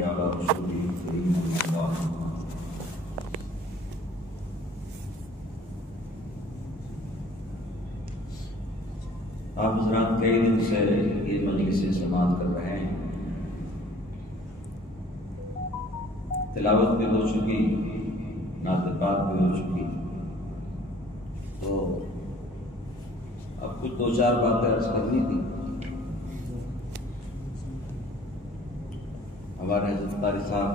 نصلي على رسوله الكريم أما بعد. آپ حضرات کئی دن سے یہ مجلسیں سماعت کر رہے ہیں، تلاوت بھی ہو چکی، نعت پاک بھی ہو چکی، تو اب کچھ دو چار باتیں عرض کرنی تھی. ہمارے حضرت قاری صاحب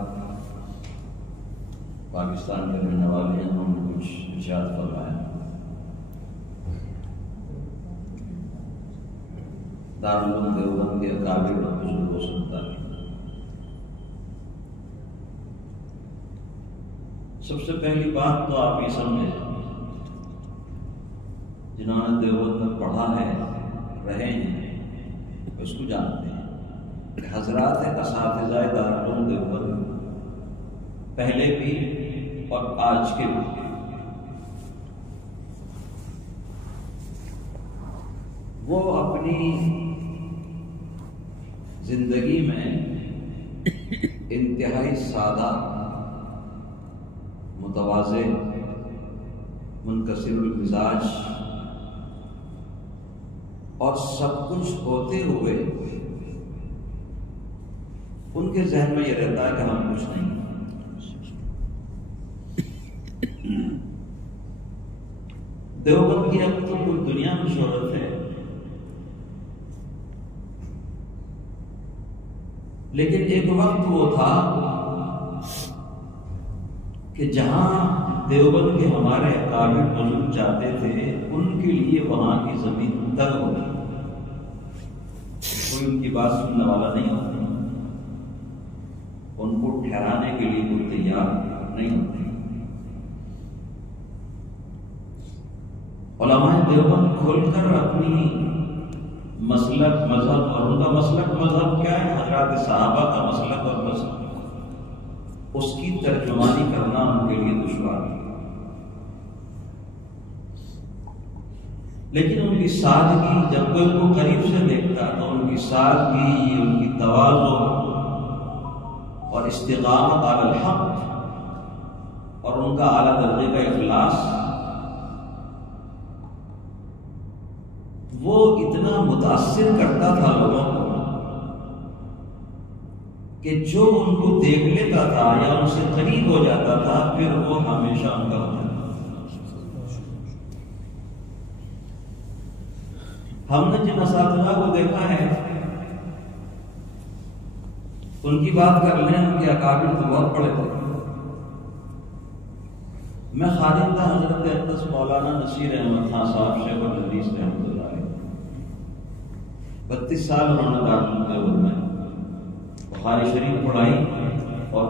پاکستان کے رہنے والے ہیں، انہوں نے کچھ ارشاد فرمایا. دارالعلوم دیوبند کے اکابر اور بزرگوں سے متعلق سب سے پہلی بات تو آپ یہ سمجھیں، جنہوں نے دیوبند میں پڑھا ہے، رہے ہیں، اس کو جانتے ہیں کہ حضرات اساتذہ دارالعلوم دیوبند پہلے بھی اور آج کے بھی وہ اپنی زندگی میں انتہائی سادہ، متواضع، منکسر المزاج اور سب کچھ ہوتے ہوئے ان کے ذہن میں یہ رہتا ہے کہ ہم کچھ نہیں. دیوبند کی اب تو پوری دنیا میں شہرت ہے، لیکن ایک وقت وہ تھا کہ جہاں دیوبند کے ہمارے اکابر بزرگ جاتے تھے ان کے لیے وہاں کی زمین تنگ ہوتی، کوئی ان کی بات سننے والا نہیں ہوتا، ان کو ٹھہرانے کے لیے کوئی تیار نہیں ہوتے. علماء دیوبند کھول کر اپنی مسلک مذہب، اور ان کا مسلک مذہب کیا ہے، حضرات صحابہ کا مسلک اور مذہب، اس کی ترجمانی کرنا ان کے لیے دشوار ہے. لیکن ان کی سادگی، جب کوئی ان کو قریب سے دیکھتا تو ان کی سادگی، ان کی تواضع اور استقامت علی الحق اور ان کا اعلیٰ درجے کا اخلاص، وہ اتنا متاثر کرتا تھا لوگوں کو کہ جو ان کو دیکھ لیتا تھا یا ان سے قریب ہو جاتا تھا پھر وہ ہمیشہ ان کا ہو جاتا. ہم نے جن اساتذہ کو دیکھا ہے ان کی بات کر لیں، ان کے اکابر تو بہت بڑے تھے. میں خادم تھا حضرت اقدس مولانا نصیر احمد خان صاحب شیخ الحدیث رحمۃ اللہ علیہ. 32 سال انہوں نے دارالعلوم دیوبند میں بخاری شریف پڑھائی اور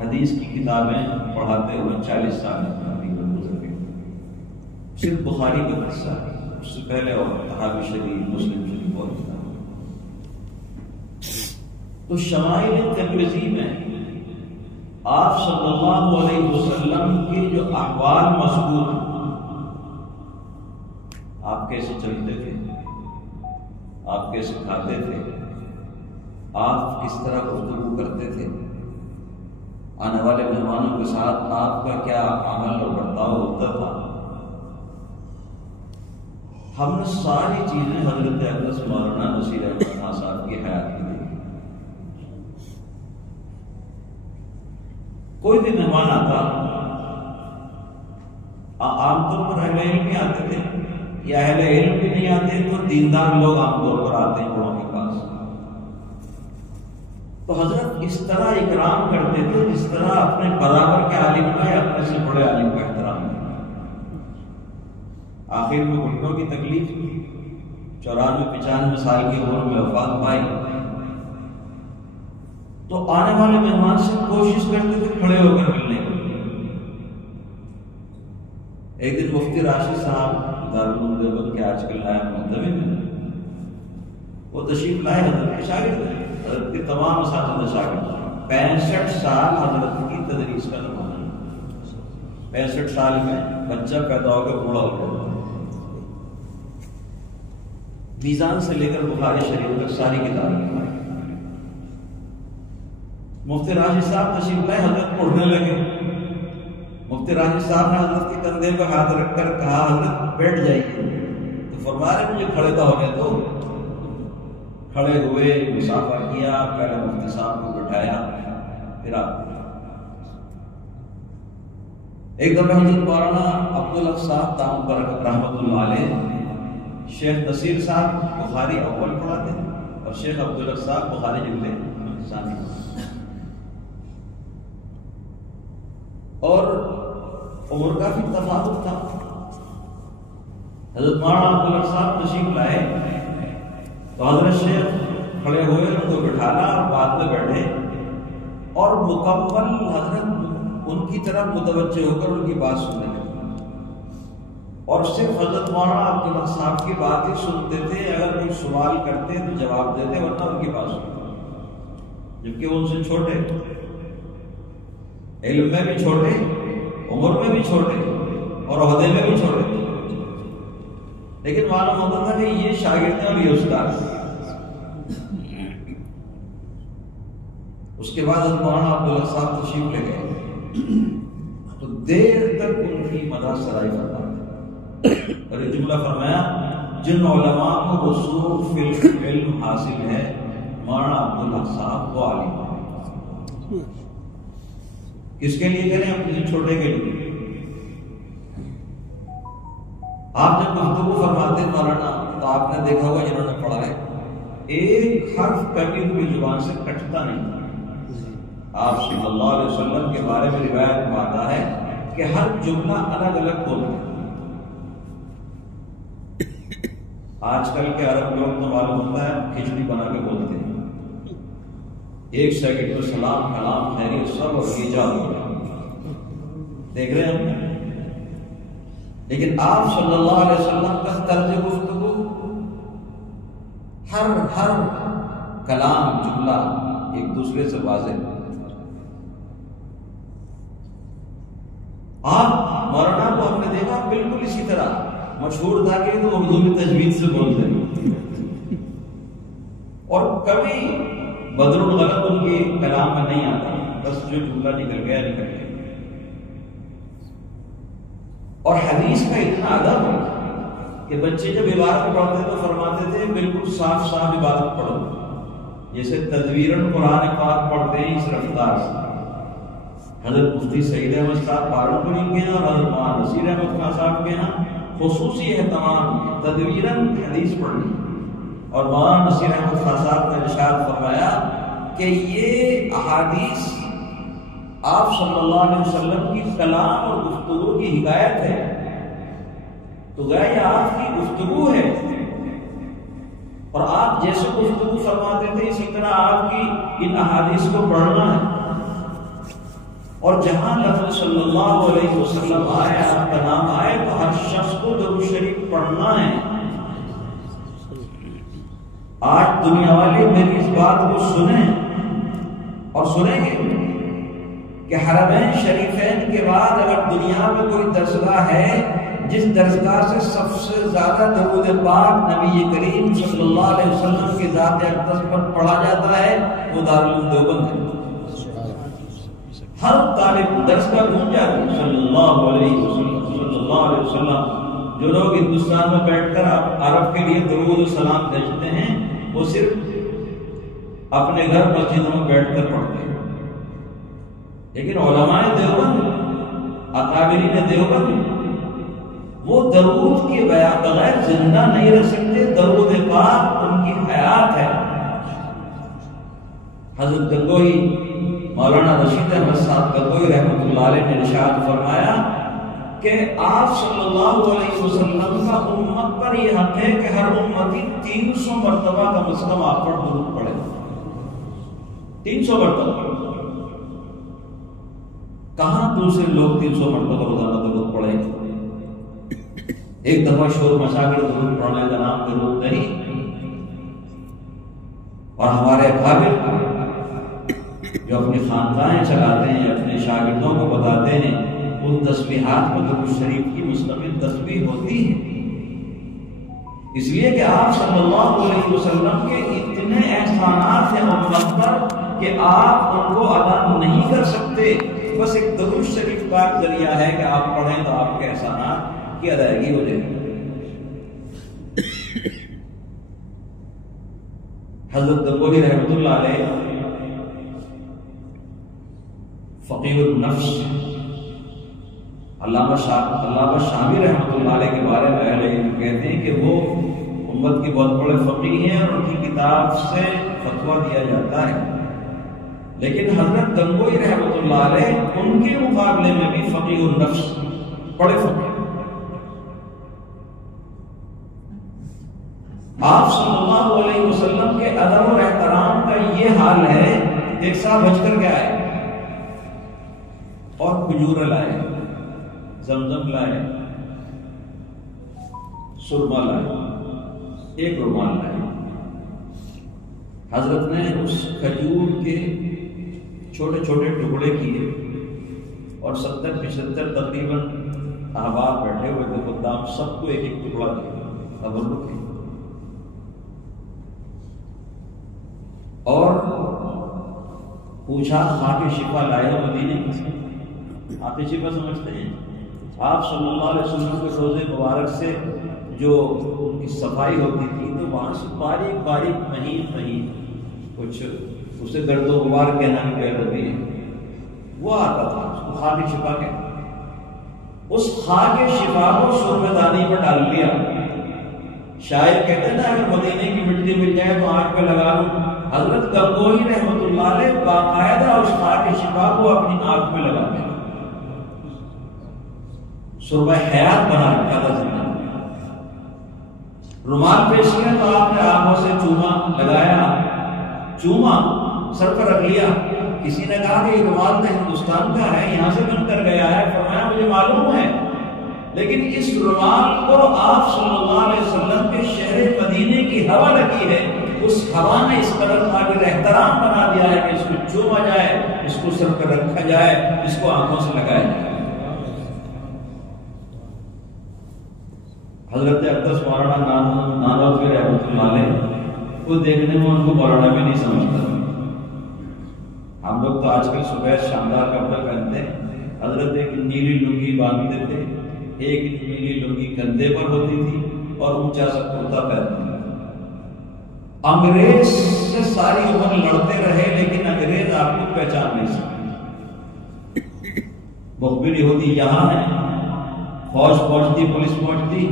حدیث کی کتابیں پڑھاتے ہوئے 40 سال گزر گئے. صرف بخاری 32 سال، اس سے پہلے اور تحاوی شریف، مسلم شریف اور کتاب. تو شمائل ترمذی میں آپ صلی اللہ علیہ وسلم کے جو احوال مذکور ہیں، آپ کیسے چلتے تھے، آپ کیسے کھاتے تھے، آپ کس طرح گفتگو کرتے تھے، آنے والے مہمانوں کے ساتھ آپ کا کیا عمل اور برتاؤ ہوتا تھا، ہم نے ساری چیزیں حضرت اقدس مولانا نصیر احمد خان صاحب کی حیات میں دیکھی. کوئی بھی مہمان آتا، عام طور پر اہل علم بھی آتے تھے یا اہل علم بھی نہیں آتے تو دیندار لوگ عام طور پر آتے ہیں بڑوں کے پاس، تو حضرت اس طرح اکرام کرتے تھے جس طرح اپنے برابر کے عالم کا یا اپنے سے بڑے عالم کا احترام کرتے. آخر میں گھٹنوں کی تکلیف، 94-95 سال کی عمر میں وفات پائی، تو آنے والے مہمان سے کوشش کرتے تھے کھڑے ہو کر ملنے کی. ایک دن مفتی راشد صاحب دارالعلوم دیوبند کے آج کل نائب محتوی میں وہ تشریف لائے، حضرت کے شاگرد تھے، حضرت کے تمام اساتذہ شاگرد. 65 سال حضرت کی تدریس کا نمونہ، 65 سال میں بچہ پیدا ہو کر بوڑھا ہو گیا. میزان سے لے کر بخاری شریف تک ساری کتابیں. مفتی راشد صاحب تشریف لائے، حضرت پڑھنے لگے. مفتی راشد صاحب نے حضرت کے کندھے پہ ہاتھ رکھ کر کہا حضرت بیٹھ جائیے. تو فرما رہے مجھے کھڑے تو ہونے دو. کھڑے ہوئے، مسافہ کیا، پہلے مفتی صاحب کو بٹھایا، پھر آپ. ایک دفعہ حضرت مولانا عبدالحق صاحب دامت برکت رحمۃ اللہ علیہ، شیخ نصیر صاحب بخاری اول پڑھاتے ہیں اور شیخ عبدالحق صاحب بخاری جملے ثانی. اور عمر کا بھی تفاوت تھا. حضرت مولانا عبدالحق صاحب تشریف لائے تو حضرت شیخ کھڑے ہوئے، ان کو بٹھانا اور بعد میں بیٹھے اور مکمل حضرت ان کی طرف متوجہ ہو کر ان کی بات سننے لگے اور صرف حضرت مولانا عبدالحق صاحب کی بات ہی سنتے تھے. اگر کوئی سوال کرتے تو جواب دیتے، ورنہ ان کی بات سنتے، جبکہ وہ ان سے چھوٹے، علم میں بھی چھوٹے، عمر میں بھی چھوٹے اور عہدے میں بھی چھوٹے، لیکن معلوم ہوتا تھا کہ یہ شاگرد ہیں اور یہ استاد. اس کے بعد حضرت مولانا عبدالحق صاحب تشریف لے گئے تو دیر تک ان کی مدح سرائی فرماتے اور یہ جملہ فرمایا، جن علماء کو رسوخ فی العلم حاصل ہے مولانا عبدالحق صاحب وہ عالم ہیں. کس کے لیے کریں؟ اپنے چھوٹے کے لیے. آپ جب گفتگو فرماتے ہیں مولانا تو آپ نے دیکھا ہوگا جنہوں نے پڑھا ہے ایک حرف کبھی کوئی زبان سے کٹتا نہیں. آپ صلی اللہ علیہ وسلم کے بارے میں روایت میں آتا ہے کہ ہر جملہ الگ الگ بولتے ہیں. آج کل کے عرب لوگ تو معلوم ہوتا ہے کھچڑی بنا کے بولتے ہیں، ایک سیکنڈ میں سلام کلام خیریت سب اور ایجاد دیکھ رہے ہیں ہم. لیکن آپ صلی اللہ علیہ وسلم کا طرز گفتگو، ہر کلام جملہ ایک دوسرے سے واضح. آپ مولانا کو ہم نے دیکھا بالکل اسی طرح، مشہور تھا کہ تو اردو میں تجوید سے بولتے ہیں اور کبھی بدر الغلط ان کے کلام میں نہیں آتا، بس جو جملہ نکل گیا نکل گیا. اور حدیث کا اتنا ادب کہ بچے جب عبارت پڑھتے تو فرماتے تھے بالکل صاف صاف عبارت پڑھو، جیسے تدویرن قرآن پاک پڑھتے ہیں اس رفتار سے. حضرت مفتی سعید احمد صاحب پارنپوری کے ہیں اور حضرت مولانا نصیر احمد خان صاحب کے ہیں خصوصی اہتمام تدویرن حدیث پڑھنی. اور مولانا نصیر احمد خان صاحب نے ارشاد فرمایا کہ یہ احادیث آپ صلی اللہ علیہ وسلم کی کلام اور گفتگو کی حکایت ہے، تو گویا یہ آپ کی گفتگو ہے اور آپ جیسے گفتگو فرماتے تھے اسی طرح آپ کی ان احادیث کو پڑھنا ہے. اور جہاں لفظ صلی اللہ علیہ وسلم آئے، آپ کا نام آئے، تو ہر شخص کو درود شریف پڑھنا ہے. آج دنیا والے میری اس بات کو سنیں اور سنیں گے کہ حرمین شریفین کے بعد اگر دنیا میں کوئی درسگاہ ہے جس درسگاہ سے سب سے زیادہ درود پاک نبی کریم صلی اللہ علیہ وسلم کی ذات اقدس پر پڑھا جاتا ہے، وہ دارالعلوم دیوبند ہے. ہر طالب درس کا گونج جاتی ہے صلی اللہ علیہ وسلم صلی اللہ علیہ وسلم. جو لوگ ہندوستان میں بیٹھ کر عرب کے لیے درود و سلام بھیجتے ہیں وہ صرف اپنے گھر مسجدوں میں بیٹھ کر پڑھتے ہیں. لیکن علماء دیوبند، اکابرین دیوبند، وہ درود کے بغیر زندہ نہیں رہ سکتے. درود پاک ان کی حیات ہے. حضرت گنگوئی مولانا رشید احمد صاحب گنگوئی رحمۃ اللہ علیہ نے ارشاد فرمایا کہ آپ صلی اللہ علیہ وسلم کا امت پر یہ حق ہے کہ ہر امتی 300 مرتبہ کم از کم آپ پر درود پڑھے. 300 مرتبہ. کہاں دوسرے لوگ 300 مرتبہ روزانہ درود پڑھیں؟ ایک دفعہ شور مچا کر درود پڑھنے کا نام درود نہیں. اور ہمارے اکابر جو اپنی خاندانیں چلاتے ہیں، اپنے شاگردوں کو بتاتے ہیں، ان تسبیحات میں درود شریف کی مستقل تسبیح ہوتی ہے. اس لیے کہ آپ صلی اللہ علیہ وسلم کے اتنے احسانات ہیں امت پر کہ آپ ان کو ادا نہیں کر سکتے، بس ایک درود شریف کا ذریعہ ہے کہ آپ پڑھیں تو آپ کے احسانات کی ادائیگی ہو جائے گی۔ حضرت گنگوہی رحمۃ اللہ علیہ فقیہ النفس، علامہ شامی رحمۃ اللہ علیہ کے بارے میں اہل علم کہتے ہیں کہ وہ امت کے بہت بڑے فقیہ ہیں اور ان کی کتاب سے فتویٰ دیا جاتا ہے، لیکن حضرت گنگوہی رحمۃ اللہ علیہ ان کے مقابلے میں بھی فقیہ النفس، بڑے فقیہ۔ آپ صلی اللہ علیہ وسلم کے ادب اور احترام کا یہ حال ہے، ایک صاحب حج کر کے آئے اور کھجور لائے، زمزم لائے، سرما لائے، ایک رومال لائے۔ حضرت نے اس کھجور کے چھوٹے چھوٹے ٹکڑے کیے اور 70-75 تقریباً احباب بیٹھے ہوئے تھے خدام، سب کو ایک ایک ٹکڑا دیا، تبرک کی، اور پوچھا خاک شفا لائے ہو مدینے کی؟ خاک شفا سمجھتے ہیں آپ صلی اللہ علیہ وسلم کے روزے مبارک سے جو ان کی صفائی ہوتی تھی تو وہاں سے باریک باریک مہین کچھ اسے گرد و غبار کہنا نکل ہوتی ہے، وہ آتا تھا، اس کو خاک شفا کہتے۔ اس خاک شفا کو سرمے دانی پر ڈال لیا۔ شاعر کہتے ہیں نا اگر مدینے کی مٹی مل جائے تو آنکھ پہ لگا لوں، حضرت گنگوہی رحمۃ اللہ علیہ باقاعدہ اس خاک شفا کو اپنی آنکھ پہ لگاتے ہیں، سرمہ حیات بنا رکھا تھا زندہ۔ رومال پیش کیا تو آپ نے آنکھوں سے چوما لگایا، چوما سر پر رکھ لیا۔ کسی نے کہا کہ یہ رومال تو ہندوستان کا ہے، یہاں سے بن کر گیا ہے، فرمایا مجھے معلوم ہے، لیکن اس رومال کو آپ صلی اللہ علیہ وسلم کے شہر مدینے کی ہوا لگی ہے، اس ہوا نے اس قدر قابل احترام بنا دیا ہے کہ اس کو چوما جائے، اس کو سر پر رکھا جائے، اس کو آنکھوں سے لگایا جائے۔ حضرت اقدس مولانا نانوتوی رحمۃ اللہ علیہ کو دیکھنے میں ان کو مولانا بھی نہیں سمجھتا۔ ہم لوگ تو آج کل صبح شاندار کپڑے پہنتے ہیں، حضرت ایک نیلی لنگی باندھتے تھے، ایک نیلی لنگی کندھے پر ہوتی تھی اور اونچا سا کرتا پہنتے تھے۔ انگریز سے ساری عمر لڑتے رہے لیکن انگریز آپ کو پہچان نہیں سکتے۔ مخبری ہوتی یہاں ہے، فوج پہنچتی، پولیس پہنچتی،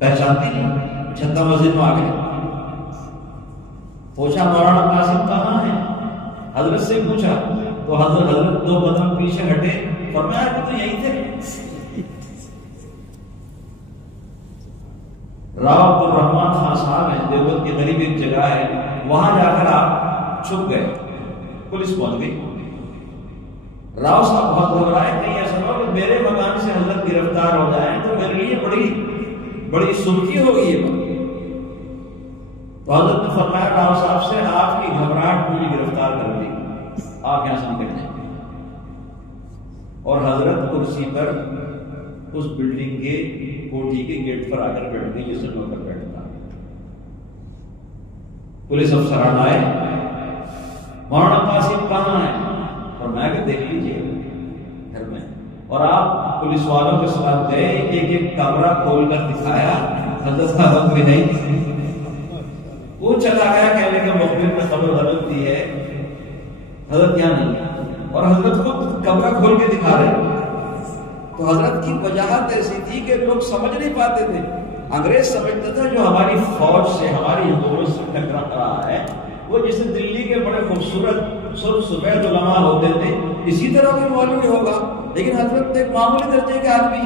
پہچانتی نہیں، چھتا مسجد میں آ گئے۔ پوچھا مولانا قاسم کہاں ہے؟ حضرت سے پوچھا تو حضرت 2 قدم پیچھے ہٹے، فرمایا کہ تو یہیں تھے۔ راو عبد الرحمان خان صاحب ہیں، دیوبند کے قریب ایک جگہ ہے، وہاں جا کر آپ چھپ گئے، پولیس پہنچ گئی۔ راو صاحب بہت گھبرائے، کہیں ایسا نہ ہو کہ میرے مکان سے حضرت گرفتار ہو جائیں تو میرے لیے بڑی سرخی ہوگی یہ بات۔ تو حضرت نے فرمایا راو صاحب سے، آپ کی گھبراہٹ مجھے گرفتار کر دی، آپ یہاں سے نکل جائیں۔ اور حضرت کرسی پر اس بلڈنگ کے کوٹھی کے گیٹ پر آ کر بیٹھ گئی جیسے نوکر بیٹھتا۔ پولیس افسران آئے، مولانا قاسم کہاں ہے؟ فرمایا کہ دیکھ لیجیے گھر میں۔ اور آپ پولیس والوں کے ساتھ گئے، ایک ایک کمرہ کھول کر دکھایا، حضرت صاحب بھی نہیں۔ وہ چلا گیا کہنے کا مخبر نے خبر غلط دی ہے، حضرت یہاں نہیں، اور حضرت خود کمرہ کھول کے دکھا رہے۔ تو حضرت کی وجاہت ایسی تھی کہ لوگ سمجھ نہیں پاتے تھے۔ انگریز سمجھتا تھا جو ہماری فوج سے، ہماری حکومت سے ٹکرا رہا ہے، وہ جیسے دلی کے بڑے خوبصورت سفید علماء ہوتے تھے اسی طرح کوئی مولوی ہوگا، لیکن حضرت ایک معمولی درجے کے آدمی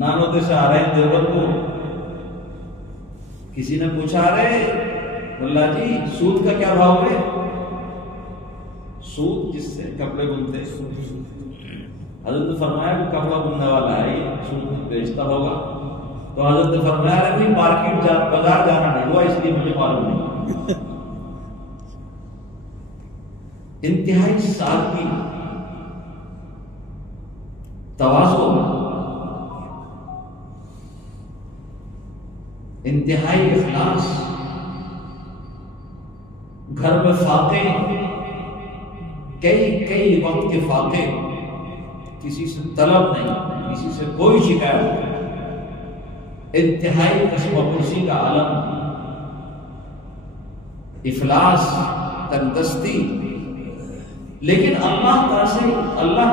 نانوتے سے آ رہے ہیں دیوبند کو۔ کسی نے پوچھا رہے اللہ جی سود کا کیا بھاؤ ہے؟ سود جس سے کپڑے بنتے، حضرت نے فرمایا کہ کپڑا بننے والا ہے سود بیچتا ہوگا۔ تو حضرت نے فرمایا ابھی مارکیٹ بازار جانا نہیں ہوا، اس لیے مجھے معلوم نہیں۔ انتہائی سادگی، تواضع، انتہائی اخلاص، گھر میں فاقے، کئی وقت کے فاقے، کسی سے طلب نہیں، کسی سے کوئی شکایت نہیں، انتہائی قسم و کرسی کا عالم، افلاس، تندرستی، لیکن اللہ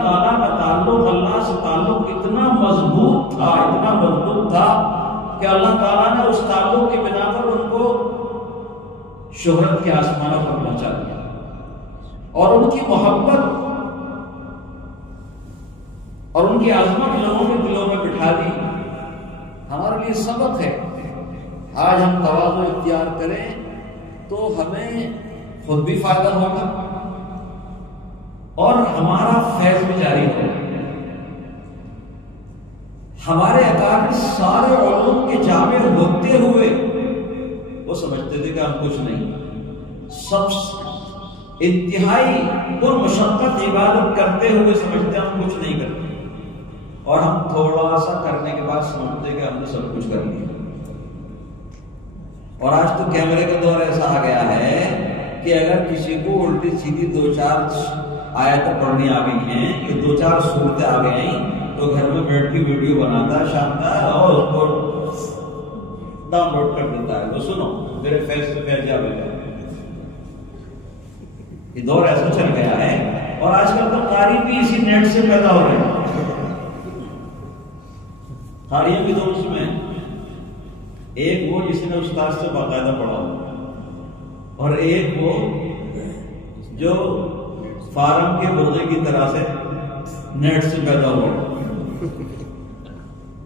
تعالیٰ کا تعلق، اللہ سے تعلق اتنا مضبوط تھا کہ اللہ تعالیٰ نے اس تعلق کی بنا پر ان کو شہرت کے آسمانوں پر پہنچا دیا، اور ان کی محبت اور ان کی عظمت لوگوں کے دلوں میں بٹھا دی۔ ہمارے لیے سبق ہے، آج ہم تواضع اختیار کریں تو ہمیں خود بھی فائدہ ہوگا اور ہمارا فیض بھی جاری ہوگا۔ ہمارے اکابر سارے علوم کے جامع ہوتے ہوئے وہ سمجھتے تھے کہ ہم کچھ نہیں، سب انتہائی پرمشقت عبادت کرتے ہوئے سمجھتے ہم کچھ نہیں کرتے، اور ہم تھوڑا سا کرنے کے بعد سمجھتے کہ ہم نے سب کچھ کر لیا۔ اور آج تو کیمرے کا دور ایسا آ گیا ہے کہ اگر کسی کو الٹی سیدھی 2-4 آیتیں پڑھنی آ گئی ہیں، کہ 2-4 صورتیں آ گئی ہیں، تو گھر میں بیٹھ کے ویڈیو بناتا ہے شاندار اور اس کو ڈاؤن لوڈ کر دیتا ہے، تو سنو میرے فیس سے پھیل جا گیا۔ یہ دور ایسا چل گیا ہے، اور آج کل تو قاری بھی اسی نیٹ سے پیدا ہو رہے ہیں۔ قاریاں بھی 2 قسم ہیں، ایک وہ جس نے استاد سے باقاعدہ پڑھا ہو، اور ایک وہ جو فارم کے برغے کی طرح سے نیٹ سے پیدا ہوا،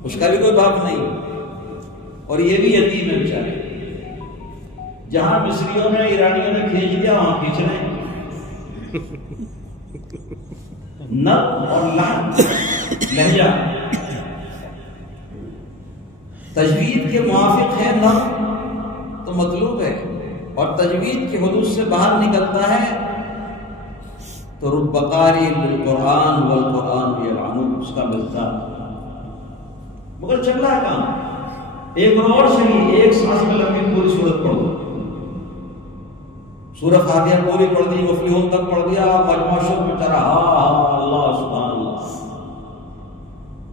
اس کا بھی کوئی باپ نہیں، اور یہ بھی یتیم ہے بیچارے۔ جہاں مصریوں نے ایرانیوں نے کھینچ دیا وہاں کھینچ رہے ہیں۔ نب اور لحن لہجہ تجوید کے موافق ہے نب تو مطلوب ہے، اور تجوید کے حدود سے باہر نکلتا ہے تو رب قاری بالقرآن والقرآن یلعنہ، اس کا ملتا مگر چل رہا ہے کام۔ ایک اور صحیح، ایک سانس میں لمبی پوری سورت پڑھ دو، سورہ فاتحہ پوری پڑھ دی، مفلحون تک پڑھ دیا، مجموعہ شروع میں چرا اللہ سبحان اللہ۔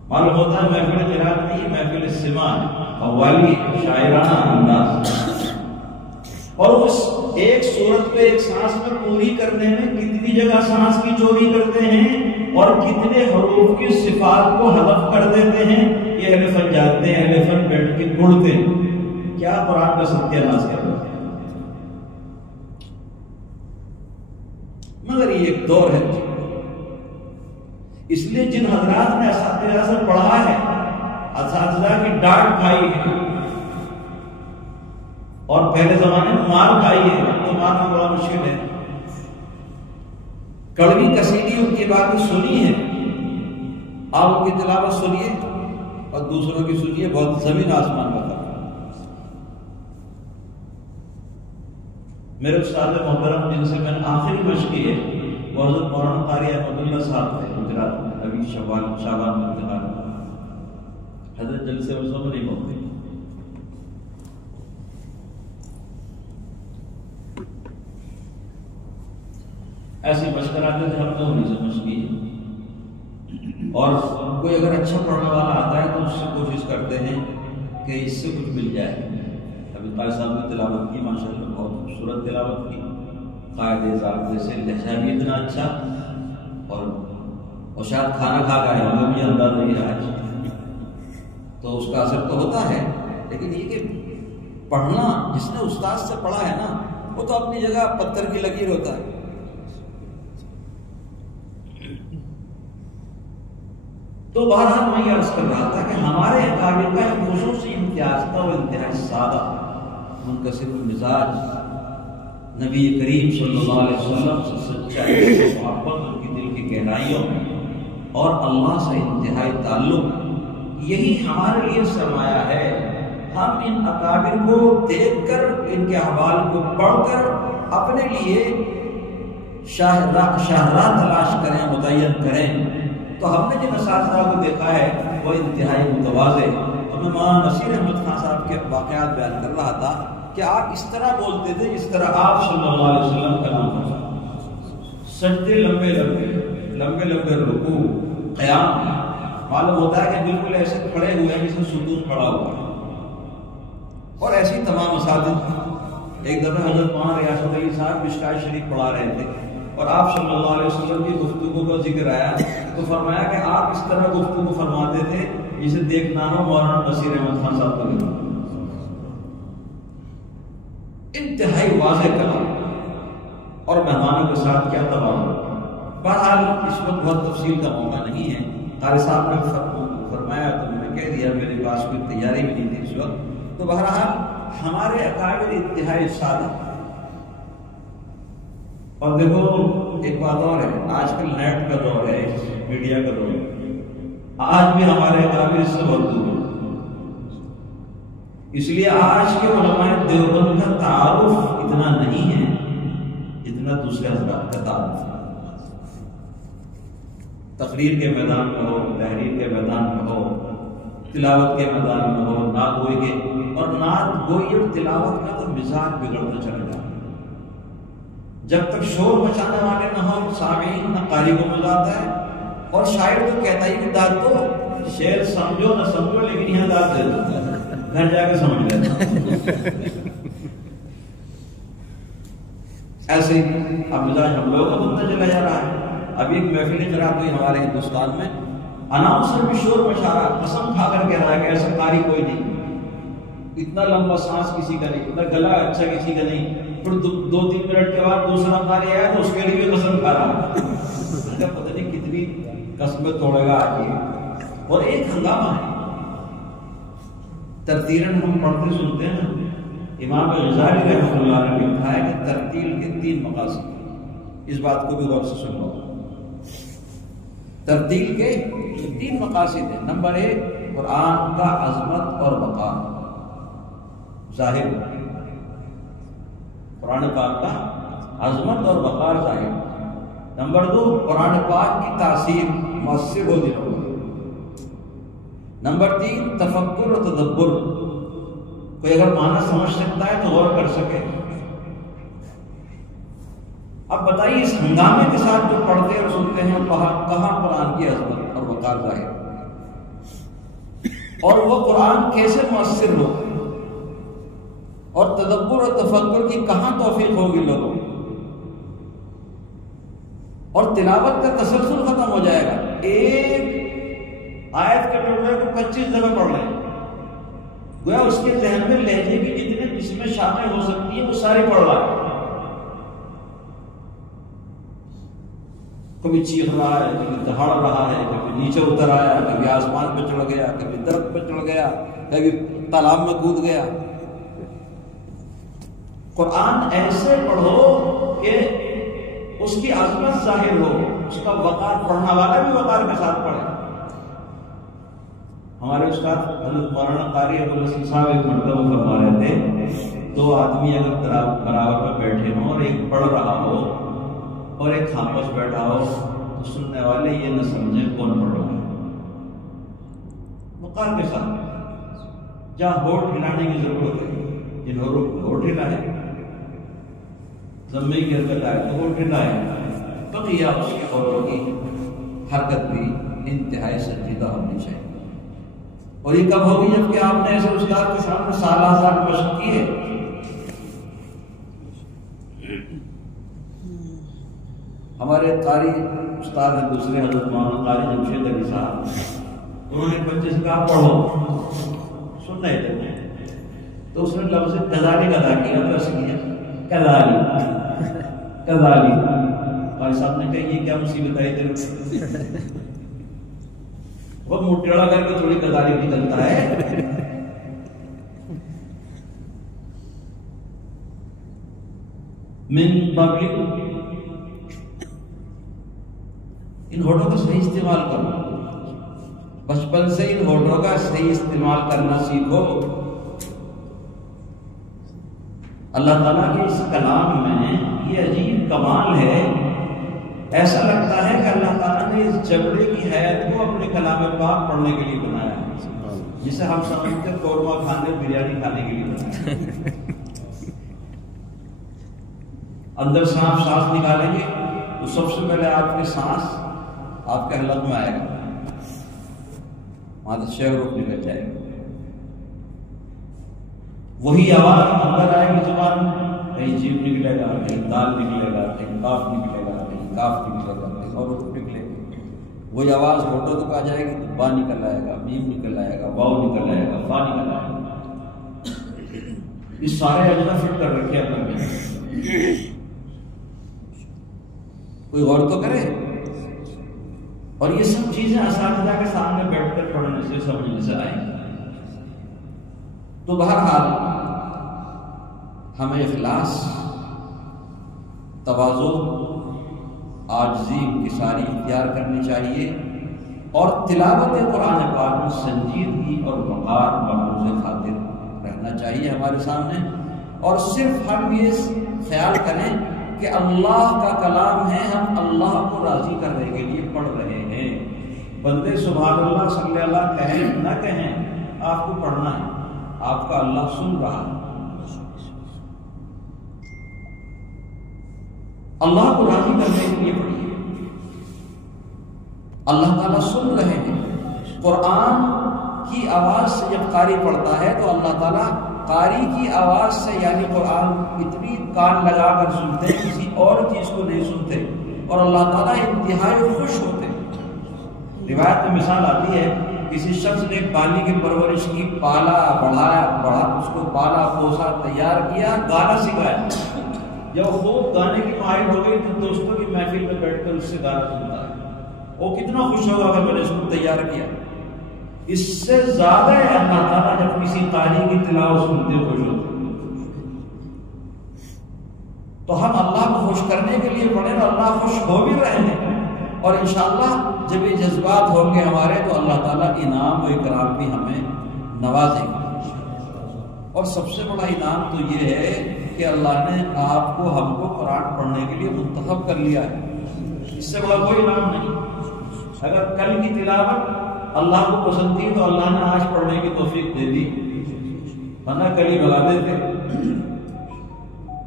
معلوم ہوتا ہے محفل قرات نہیں، محفل سماع قوالی شاعرانہ انداز، اور اس ایک صورت پہ ایک سانس میں پوری کرنے میں کتنی جگہ سانس کی چوری کرتے ہیں اور کتنے حروف کی صفات کو حذف کر دیتے ہیں، یہ اہل فن جانتے ہیں، اہل فن بیٹھ کے گھڑتے ہیں کیا قرآن کا ستیہ ناز کر رہے ہیں۔ مگر یہ ایک دور ہے، اس لیے جن حضرات نے اساتذہ سے پڑھا ہے، اساتذہ کی ڈانٹ کھائی ہے اور پہلے زمانے میں مار کھائی ہے، تو مارنا بڑا مشکل ہے۔ کڑوی کسیدی ان کی باتیں سنی ہے، آپ ان کی تلاوت سنیے اور دوسروں کی سنیے، بہت زمین آسمان کا فرق۔ میرے استاد محترم جن سے میں نے آخری مشق کی ہے وہ حضرت مولانا قاری احمد اللہ صاحب تھے گجرات میں، ابھی شعبان میں انتقال ہوا، حضرت جلسے میں سب نہیں ہوتے۔ ایسے مشکراتے تھے، ہم تو نہیں سمجھ کی، اور کوئی اگر اچھا پڑھنے والا آتا ہے تو اس سے کوشش کرتے ہیں کہ اس سے کچھ مل جائے۔ ابھی قاری صاحب نے تلاوت کی، ماشاءاللہ بہت خوبصورت تلاوت کی، قاعدے ضابطے سے، لہجہ بھی اتنا اچھا، اور شاید کھانا کھا کر ہمیں بھی انداز نہیں ہے آج، تو اس کا اثر تو ہوتا ہے، لیکن یہ کہ پڑھنا، جس نے استاد سے پڑھا ہے نا، وہ تو اپنی جگہ پتھر کی لکیر ہوتا ہے۔ تو بہرحال میں یہ عرض کر رہا تھا کہ ہمارے اکابر کا ایک خصوصی امتیاز تھا، وہ انتہائی سادہ، منکسر المزاج، نبی کریم صلی اللہ علیہ وسلم سے سچائی سے محبت، ان کی دل کی گہرائیوں اور اللہ سے انتہائی تعلق، یہی ہمارے لیے سرمایہ ہے۔ ہم ان اکابر کو دیکھ کر، ان کے احوال کو پڑھ کر اپنے لیے شاہراہ تلاش کریں، متعین کریں۔ تو ہم نے جن اساتذہ کو دیکھا ہے وہ انتہائی متواضع، اور میں مولانا نصیر احمد خان صاحب کے واقعات بیان کر رہا تھا کہ آپ اس طرح بولتے تھے جس طرح آپ صلی اللہ علیہ وسلم کلام کرتے، سجدے لمبے لمبے رکوع قیام، معلوم ہوتا ہے کہ بالکل ایسے کھڑے ہوئے ہیں جیسے ستون کھڑا ہوا ہے، اور ایسی تمام مساجد۔ ایک دفعہ حضرت وہاں ریاست علی صاحب مشکات شریف پڑھا رہے تھے اور آپ صلی اللہ علیہ وسلم کی گفتگو کا ذکر آیا تو فرمایا کہ آپ اس طرح گفتگو فرماتے تھے جسے دیکھنا ہو مولانا نصیر احمد خان صاحب کو، انتہائی واضح کلام اور مہمانوں کے ساتھ کیا تبادلہ۔ بہرحال اس وقت بہت تفصیل کا موقع نہیں ہے، قاری صاحب نے فرمایا تو میں نے کہہ دیا، میرے پاس کوئی تیاری بھی نہیں تھی اس وقت۔ تو بہرحال ہمارے اکابر انتہائی سادہ، اور دیکھو ایک بات اور ہے، آج کل نیٹ کا دور ہے، میڈیا کا دور ہے، آج بھی ہمارے اکابر اس سے بہت دور ہے۔ اس لیے آج کے علماء دیوبند کا تعارف اتنا نہیں ہے جتنا دوسرے حضرات کا تعارف ہے۔ تقریر کے میدان میں ہو، تحریر کے میدان میں ہو، تلاوت کے میدان میں ہو، نعت گوئی کے، اور نعت گوئی اور تلاوت کا تو مزاج بگڑتا چلا جاتا ہے۔ جب تک شور مچانے والے نہ ہو سامعین، نہ قاری کو مزہ آتا ہے، اور شاعر تو کہتا ہی کہ داد دو، شعر سمجھو نہ سمجھو لیکن یہاں داد دے دو، گھر جا کے سمجھ لیتا۔ ایسے ہی اب مزاج ہم لوگوں کا بنتا چلا جا رہا ہے۔ ابھی ایک محفل قرات ہوئی ہمارے ہندوستان میں، اناؤنسر بھی شور مچا رہا، قسم کھا کر کہہ رہا ہے کہ ایسا قاری کوئی نہیں، اتنا لمبا سانس کسی کا نہیں، اتنا گلا اچھا کسی کا نہیں۔ پھر 2-3 منٹ کے بعد دوسرا قاری آیا تو اس کے لیے بھی قسم کھا رہا، پتہ نہیں کتنی قسمیں توڑے گا آج یہ۔ اور ایک ہنگامہ ہے، ترتیلاً ہم پڑھتے سنتے ہیں، امام غزالی رحمۃ اللہ نے لکھا ہے کہ ترتیل کے 3 مقاصد، اس بات کو بھی غور سے سن لو۔ ترتیل کے 3 مقاصد ہیں۔ نمبر 1 قرآن کا عظمت اور وقار ظاہر، قرآن پاک کا عظمت اور وقار ظاہر۔ نمبر 2 قرآن پاک کی تاثیر مؤثر ہو دلوں میں۔ نمبر 3 تفکر و تدبر، کوئی اگر معنی سمجھ سکتا ہے تو غور کر سکے۔ اب بتائیے اس ہنگامے کے ساتھ جو پڑھتے اور سنتے ہیں کہاں قرآن کی عظمت اور وقار ظاہر، اور وہ قرآن کیسے مؤثر ہو، اور تدبر اور تفکر کی کہاں توفیق ہوگی لوگوں، اور تلاوت کا تسلسل ختم ہو جائے گا۔ ایک آیت کے ٹکڑے کو 25 دفعہ پڑھ لیں، گویا اس کے ذہن میں لہجے کی جتنے قسمیں شامل ہو سکتی ہیں وہ ساری پڑھ رہا ہے۔ کبھی چیخ رہا ہے، کبھی دہاڑ رہا ہے، کبھی نیچے اتر آیا، کبھی آسمان پہ چڑھ گیا، کبھی درخت پہ چڑھ گیا، کبھی تالاب میں کود گیا۔ قرآن ایسے پڑھو کہ اس کی عظمت ظاہر ہو، اس کا وقار، پڑھنے والا بھی وقار کے ساتھ پڑھے۔ ہمارے استاد حضرت مولانا قاری ابوالحسن صاحب ایک مرتبہ فرما رہے تھے، 2 آدمی اگر برابر میں بیٹھے ہوں اور ایک پڑھ رہا ہو اور ایک خاموش بیٹھا ہو تو سننے والے یہ نہ سمجھیں کون پڑھ رہا ہے، وقار کے ساتھ۔ جہاں ہونٹ ہلانے کی ضرورت ہے، جن ہونٹ ہلائے، ضمے کی حرکت آئے تو ہونٹ ہلائے، بقیہ اس کے ہونٹوں کی حرکت بھی انتہائی سنجیدہ ہونی چاہیے۔ اور یہ کب ہوگی؟ جب کہ آپ نے ایسے استاد کے سامنے سالہ سال مشق کی ہے۔ ہمارے قاری استاد ہیں دوسرے حضرت مولانا قاری جمشید علی صاحب، انہوں نے بچے سے کہا پڑھو، سن رہے تھے تو اس نے لفظ کذالک ادا کیا تو ایسے کیا کذالک کذالک، قاری صاحب نے کہا یہ کیا مصیبت آئی تیرے، وہ مٹیڑا کر کے تھوڑی کذالک نکلتا ہے۔ من قبل، ان ہونٹوں کا صحیح استعمال کرو، بچپن سے ان ہونٹوں کا صحیح استعمال کرنا سیکھو۔ اللہ تعالیٰ کے اس کلام میں یہ عجیب کمال ہے، ایسا لگتا ہے کہ اللہ تعالیٰ نے اس جبڑے کی حیات کو اپنے کلام پاک پڑھنے کے لیے بنایا ہے، جسے ہم سمجھتے قورمہ کھانے، بریانی کھانے کے لیے بنایا ہے۔ اندر سے آپ سانس نکالیں گے تو سب سے پہلے آپ کے سانس آپ کے حلق میں آئے گا، وہاں سے شہ روک نکل جائے گا، وہی آواز اندر آئے گی زبان میں، کہیں جیب نکلے گا، کہیں دال نکلے گا، کہیں کاف نکلے گا، کہیں کاف نکلے گا، کہیں اور حروف نکلے گا، وہی آواز ہوٹوں تک آ جائے گی تو با نکل آئے گا، میم نکل آئے گا، واو نکل آئے گا، فا نکل آئے گا۔ یہ سارے اجزا فٹ کر رکھے اپنے، کوئی غور تو کرے۔ اور یہ سب چیزیں اساتذہ کے سامنے بیٹھ کر پڑھنے سے سمجھنے سے آئیں گی۔ تو بہرحال ہمیں اخلاص، تواضع، عاجزی، انکساری اختیار کرنی چاہیے، اور تلاوت قرآن پاک میں سنجیدگی اور وقار مقبوض خاطر رہنا چاہیے ہمارے سامنے، اور صرف ہم یہ خیال کریں کہ اللہ کا کلام ہے، ہم اللہ کو راضی کرنے کے لیے پڑھ رہے ہیں۔ بندے سبحان اللہ صلی اللہ کہیں نہ کہیں، آپ کو پڑھنا ہے، آپ کا اللہ سن رہا ہے۔ اللہ کو راضی کرنے کے لیے پڑھیے، اللہ تعالیٰ سن رہے ہیں۔ قرآن کی آواز سے جب قاری پڑھتا ہے تو اللہ تعالیٰ قاری کی آواز سے، یعنی قرآن اتنی کان لگا کر سنتے ہیں، کسی اور چیز کو نہیں سنتے، اور اللہ تعالیٰ انتہائی خوش ہوتے ہیں۔ روایت میں مثال آتی ہے، کسی شخص نے پانی کی پرورش کی، پالا بڑھا اس کو پالا پوسا تیار کیا، گانا سکھایا، جب خوب گانے کی ماہر ہو گئی تو دوستوں کی محفل میں بیٹھ کر اس سے گانا سنتا ہے، وہ کتنا خوش ہوگا اگر میں نے اس کو تیار کیا۔ اس سے زیادہ اللہ تعالیٰ جب کسی قاری کی تلاوت سنتے خوش ہوتے، تو ہم اللہ کو خوش کرنے کے لیے پڑھیں تو اللہ خوش ہو بھی رہے ہیں، اور انشاءاللہ جب یہ جذبات ہوں گے ہمارے تو اللہ تعالیٰ انعام و اکرام بھی ہمیں نوازیں گے۔ اور سب سے بڑا انعام تو یہ ہے کہ اللہ نے آپ کو، ہم کو قرآن پڑھنے کے لیے منتخب کر لیا ہے، اس سے بڑا کوئی انعام نہیں۔ اگر کل کی تلاوت اللہ کو پسند تھی تو اللہ نے آج پڑھنے کی توفیق دے دی، ورنہ کل ہی بھگا دیتے۔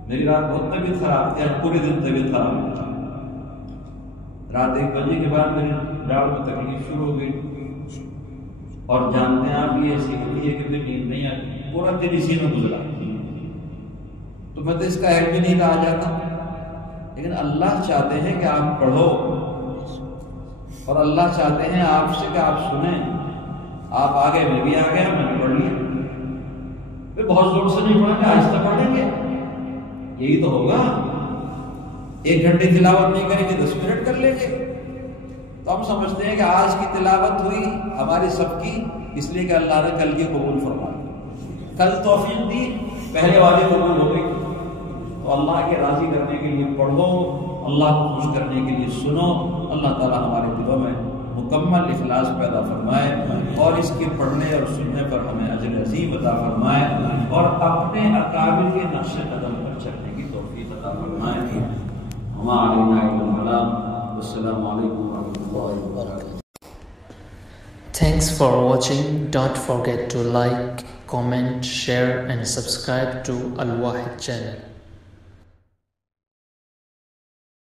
میری رات بہت طبیعت خراب تھی، پورے دن طبیعت خراب ہوئی، رات 1 بجے کے بعد میری ڈاڑھ میں تکلیف شروع ہو گئی، اور جانتے ہیں آپ یہ ایسی ہوتی ہے کہ پھر نیند نہیں آتی، پورا دن اسی میں گزرا، تو میں تو اس کا اہل بھی نہیں آ جاتا۔ لیکن اللہ چاہتے ہیں کہ آپ پڑھو، اور اللہ چاہتے ہیں آپ سے کہ آپ سنیں۔ آپ آگے، میں بھی آ گیا، میں نے پڑھ لیا، پھر بہت زور سے نہیں پڑھیں گے، آہستہ پڑھیں گے، یہی تو ہوگا۔ 1 گھنٹے تلاوت نہیں کریں گے، 10 منٹ کر لیں گے، تو ہم سمجھتے ہیں کہ آج کی تلاوت ہوئی ہماری سب کی، اس لیے کہ اللہ نے کل کی قبول فرما دی، کل توفیق دی، پہلے والی قبول ہو گئی۔ تو اللہ کے راضی کرنے کے لیے پڑھو، اللہ کو خوش کرنے کے لیے سنو۔ اللہ تعالیٰ ہمارے دلوں میں مکمل اخلاص پیدا فرمائے، اور اس کے پڑھنے اور سننے پر ہمیں اجر عظیم عطا فرمائے، اور اپنے اکابر کے نقش قدم پر چلنے کی توفیق عطا فرمائے۔ السلام علیکم ورحمۃ اللہ وبرکاتہ۔ Thanks for watching. Don't forget to like, comment, share and subscribe to Al Wahid channel.